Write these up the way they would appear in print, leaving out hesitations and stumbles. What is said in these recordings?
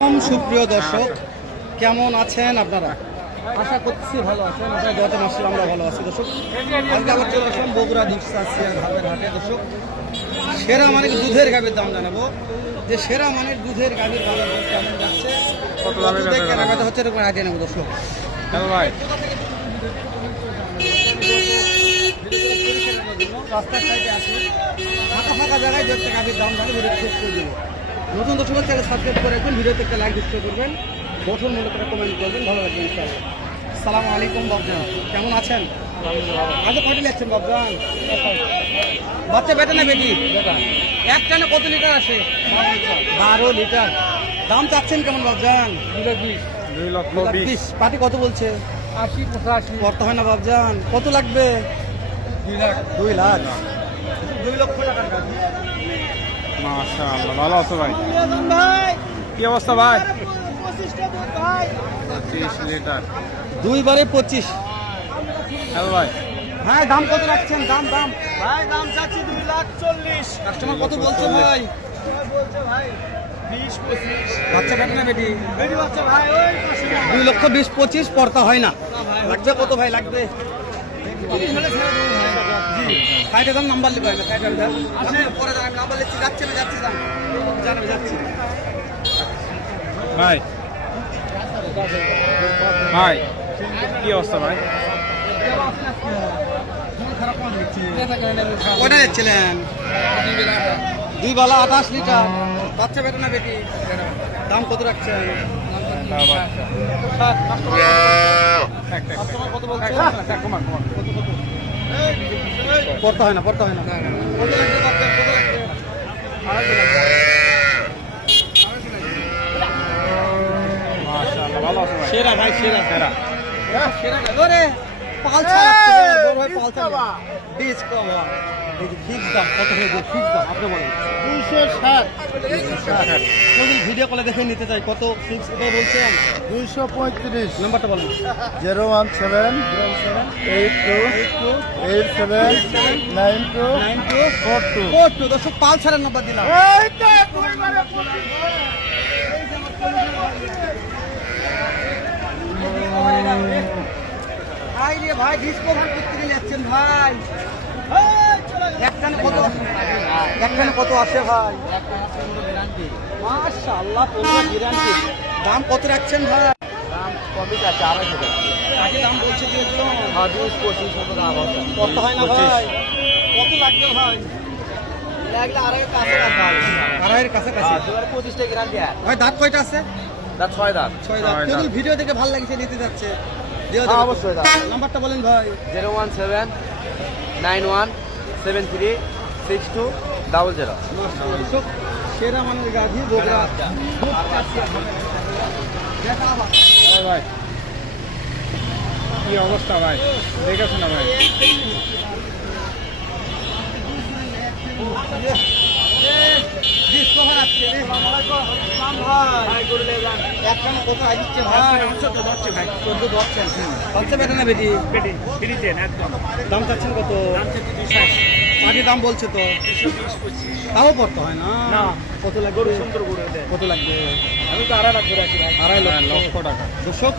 সুপ্রিয় দর্শক, কেমন আছেন আপনারা? আশা করছি ভালো আছেন। আপনারা দোয়াতে মাসলে আমরা ভালো আছি। দর্শক, আজকে আবার চলে আসলাম বগুড়া দুপচাচিয়া ঘাটের হাটে। দর্শক, সেরা মানের দুধের গাভীর দাম জানাবো, যে সেরা মানের দুধের গাভীর বাজার দর কেমন যাচ্ছে, কত দামে কেনাবেচা হচ্ছে, এরকম আইডিয়া নেবো। দর্শক, হ্যালো ভাই, রাস্তার সাইডে আসে ফাঁকা ফাঁকা জায়গায় দু একটা গাভীর দাম জানে ভিডিও শেষ করে দেবো। নতুন দর্শক চ্যানেল সাবস্ক্রাইব করে রাখবেন, ভিডিওতে একটা লাইক দিতে করবেন, গঠনমূলক একটা কমেন্ট করবেন, ভালো লাগবে ইনশাআল্লাহ। আসসালামু আলাইকুম বাবজান, কেমন আছেন? আজ কয়টি লাগছেন বাবজান? বাচ্চা বেটা না বেটি? এক টানে কত লিটার আসে? 12 লিটার। দাম চাচ্ছেন কেমন বাবজান? 2,20,000। পাটি কত বলছে? 80-85 করতে হয় না বাবজান, কত লাগবে? 2 লাখ। 2 লাখ, 2 লক্ষ টাকার গাড়ি। মাশাআল্লাহ, ভালো আছো ভাই? ভাই কি অবস্থা ভাই? 25টা দুধ ভাই, 25 লিটার। 2 বারে 25। হ্যালো ভাই, হ্যাঁ, দাম কত রাখছেন? দাম ভাই দাম চাচ্ছি 2,40,000। কাস্টমার কত বলছে ভাই? বলছে ভাই 20-25। বাচ্চা বেটা না বেটি? বেটি বাচ্চা ভাই ওই পাশে না। 2 লক্ষ 20-25 পড়তা হয় না। লাগবে কত ভাই? লাগবে 30 হলে ছেড়ে দেবো ভাই। জি। খাইতে দাম নাম্বার লিখবে না, খাইতে দাম আসে পরে দাম নাম্বার লিখছি, যাচ্ছে না যাচ্ছি দাম জানাবে যাচ্ছি। ভাই ভাই, কি অবস্থা ভাই? কয়টা যাচ্ছিলেন? 2 বেলা 28 লিটার। বাচ্চা বেটা না বেটি? দাম কত রাখছেন? কাস্টমার কত বলছে? পড়তে হয় না, পড়তে হয় না। কত লাগবে বাচ্চা? কত লাগবে? মাশাআল্লাহ, ভালো আছো ভাই? সেরা ভাই, সেরা সেরা। সেরা ওরে পাল ছাড়া বড় ভাই, পাল ছাড়া বীজ কম হয়। এই যে ফিক্স দাম কত হয়ে যায়? ফিক্স দাম আপনি বলেন। 260। যদি ভিডিও কলে দেখে নিতে চাই, কত ফিক্স এটা বলছেন? 235। নাম্বারটা বলেন। 017 82 87 92 42। 42 দর্শক, পাল ছাড়ার নাম্বার দিলাম। এই তো 2 বারে 25। ভাই রে ভাই, ডিসকভার করতে গেলে যাচ্ছেন ভাই। একখানে কত? একখানে কত আসে ভাই? মাশাআল্লাহ, 15 গ্যারান্টি। দাম কত রাখছেন ভাই? দাম কমই আছে 250 টাকা। আগে দাম বলছে কি একদম? 20-25 মতো দাম আছে। কত হয় না ভাই? কত লাগবে ভাই? লাগলে আড়াইয়ের কাছে রাখা হবে। আড়াইয়ের কাছাকাছি। 25 টাকা গ্যারান্টি আছে। ভাই দাঁত কয়টা আছে? দাঁত 6 দাঁত। 6 দাঁত। ছয় দাঁত। যদি ভিডিও দেখে ভালো লাগছে নিতে যাচ্ছে, দিয়ে হ্যাঁ, দেবেন? অবশ্যই দাঁত। নাম্বারটা বলেন ভাই। 017 91 73 62 00। মাশাআল্লাহ, দর্শক, সেরা মানের গাভী বগুড়া দুপচাচিয়া দেখা আবার। হ্যালো ভাই, কি অবস্থা ভাই? দেখেছো না ভাই? ডিসকভার আছে রে। একখানে কত আসছে ভাই? 14 ধরছে ভাই। 14 ধরছেন। বাচ্চা বেটা না বেটি? দাম চাচ্ছেন কত? আগে দাম বলছে তো। তাও পড়তে হয় না। কত লাগবে? কত লাগবে? আমি তো 2.5 লাখ ধরে আছি ভাই। 2.5 লক্ষ টাকা। দর্শক,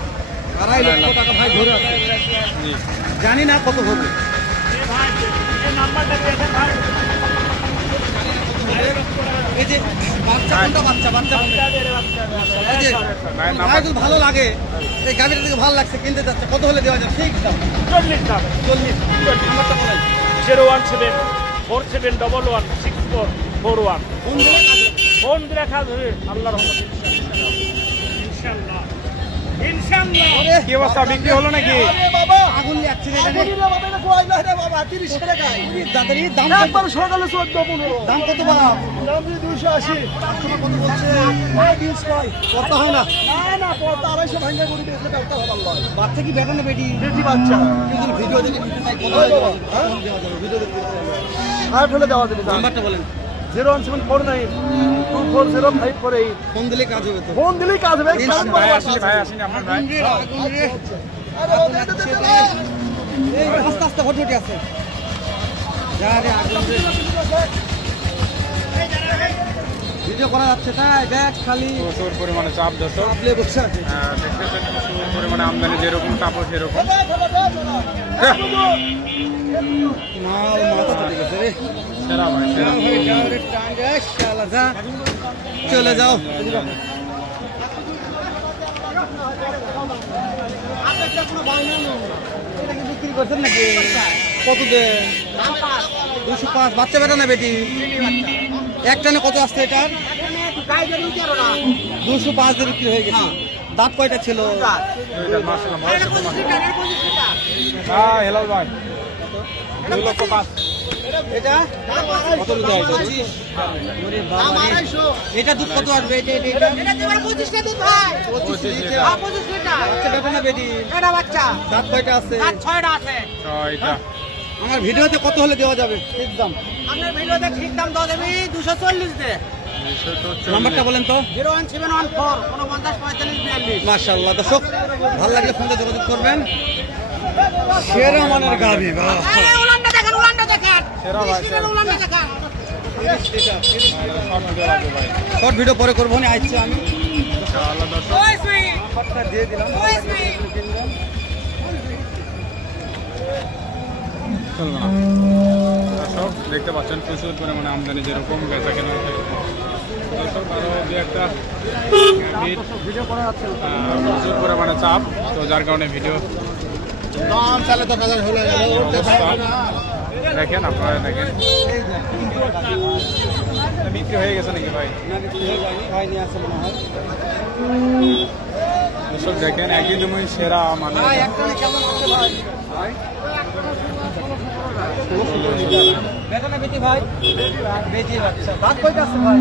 2.5 লক্ষ টাকা ভাই ধরে আছে। জি। জানি না কত হবে। এই যে বাচ্চা কোনটা? বাচ্চা এই যে ভাই, ভাই যদি ভালো লাগে, এই গাড়িটা থেকে ভালো লাগছে, কিনতে যাচ্ছে, কত হলে দেওয়া যায়? ঠিক দাম 40। নাম্বারটা বলেন। 017 47 11 64 41। ফোন দিলে কাজ হবে। ফোন দিলে কাজ হবে আল্লাহর রহমতে ইনশাআল্লাহ। ইনশাআল্লাহ। ওরে, কি অবস্থা, বিক্রি হলো নাকি? আগুন লাগছে রে এখানে। দাদারি দাম একবার সকালে 14-15। দাম কত বাপ? দাম 280। কাস্টমার কত বলছে? কত হয় না? না পড়তা 250 ভাঙা করে দিয়েছে একটা ভালো। বাচ্চা কি বেটা না বেটি? বেটি বাচ্চা। কিন্তু ভিডিও দেখে নিতে চাই, কত ওই হলে বাবা, দেওয়া যাবে? ভিডিও দেখতে আর ফেলে দেওয়া দিবি। নাম্বারটা বলেন। 01749 240 ফোন দিলে কাজ হবে তো। ফোন দিলেই কাজ হবে। ভাই আসেনি, ভাই আসেনি আপনার ভাই? আগুন রে, আগুন লাগছে রে। এই আস্তে আস্তে হটহটি আছে। যা রে আগুন রে। ভিডিও করা যাচ্ছে তাই দেখ খালি প্রচুর পরিমাণে চাপ দর্শক আপনি বসে আছে দেখতেছেন প্রচুর পরিমাণে আমদানি যেরকম চাপও সেরকম মাল মাথা চলে গেছে রে সেরা ভাই সেরা চলে যাও বিক্রি করছেন নাকি কত দেন 205 বাচ্চা বেটা না বেটি একটানে কত আসছে এটার 205 দিয়ে বিক্রি হয়ে গেছে দাঁত কয়টা ছিল মাশাআল্লাহ বয়স হ্যাঁ হেলাল ভাই 2,05,000 এটা কত দেয় এটা দুধ কত আসবে এটা এটা এটা 25 লিটার বাচ্চা বেটা না বেটি দাঁত কয়টা আছে ছয়টা আমার ভিডিওতে কত হলে দেওয়া যাবে ঠিক দাম আপনার ভিডিওতে ঠিক দাম দাও দেবি 240 দে নাম্বারটা বলেন তো 01714 49 45 42 মাশাআল্লাহ দর্শক ভালো লাগলে ফোনে যোগাযোগ করবেন সেরা মানের গাভী বাহ এই উলানটা দেখেন সেরা ভাই, স্ক্রিনের উলানটা দেখেন শর্ট ভিডিও পরে করবো না আইছে আমি ইনশাআল্লাহ দর্শক ওই সুই শর্টটা দিয়ে দিলাম ওই সুই চলবে না দর্শক দেখতে পাচ্ছেন প্রচুর পরিমাণে আমদানি যেরকম বেচা কেনা দর্শক আরও দু একটা ভিড় ভিডিও করা যাচ্ছে প্রচুর পরিমাণে চাপ তো যার কারণে ভিডিও দাম চালে 10,000 হলে দেখেন আপনারা দেখেন বিক্রি হয়ে গেছে নাকি ভাই না বিক্রি হয়ে যায়নি ভাই নিয়ে আসছে মনে হয় দর্শক দেখেন একদিন তুমি সেরা মানে ভাই একটা কেমন আছে ভাই বেটা না বেটি ভাই বেটি বাচ্চা দাঁত কয়টা আছে ভাই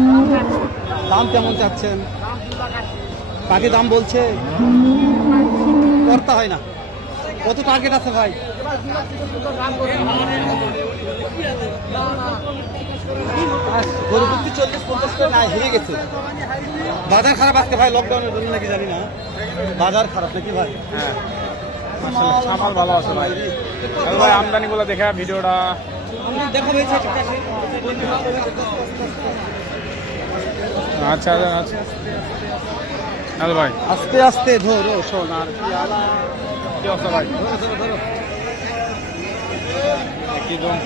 দাম কেমন চাচ্ছেন কাকে দাম বলছে করতে হয় না কত টার্গেট আছে ভাই গরু প্রতি 40-50 করে নাই হেরে গেছে বাজার খারাপ আজকে ভাই লকডাউনের জন্য নাকি জানি না বাজার খারাপ নাকি ভাই হ্যাঁ মাশাআল্লাহ সামাল ভালো আছে ভাই তাহলে ভাই আমদানিগুলো দেখে ভিডিওটা দেখো ভাই আচ্ছা আচ্ছা হ্যালো ভাই আস্তে আস্তে ধরো সোনার কি অবস্থা ভাই কি দাম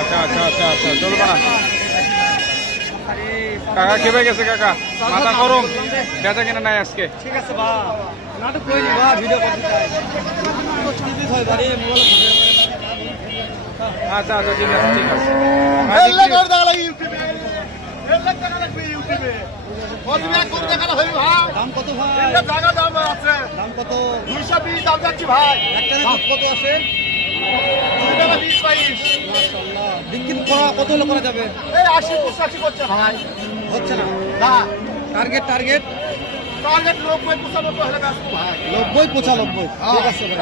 আচ্ছা আচ্ছা আচ্ছা আচ্ছা চলবে না কাকা কেবে গেছে কাকা মাথা গরম বেচা কিনা নাই আজকে ঠিক আছে বা নাটক কই নি বা ভিডিও করতে চাই টিভি হয় বাড়ি মোবাইল আচ্ছা আচ্ছা ঠিক আছে ঠিক আছে দাম কত ভাই দাম কত 220 দাম যাচ্ছি ভাই একটা দাম কত আছে 20 22 মাশাআল্লাহ বিক্রি করা কত হলে করা যাবে এই 80 85 করছে ভাই হচ্ছে না না টার্গেট টার্গেট টার্গেট 90 95 হলে ব্যস্ত ভাই 90 95 ঠিক আছে ভাই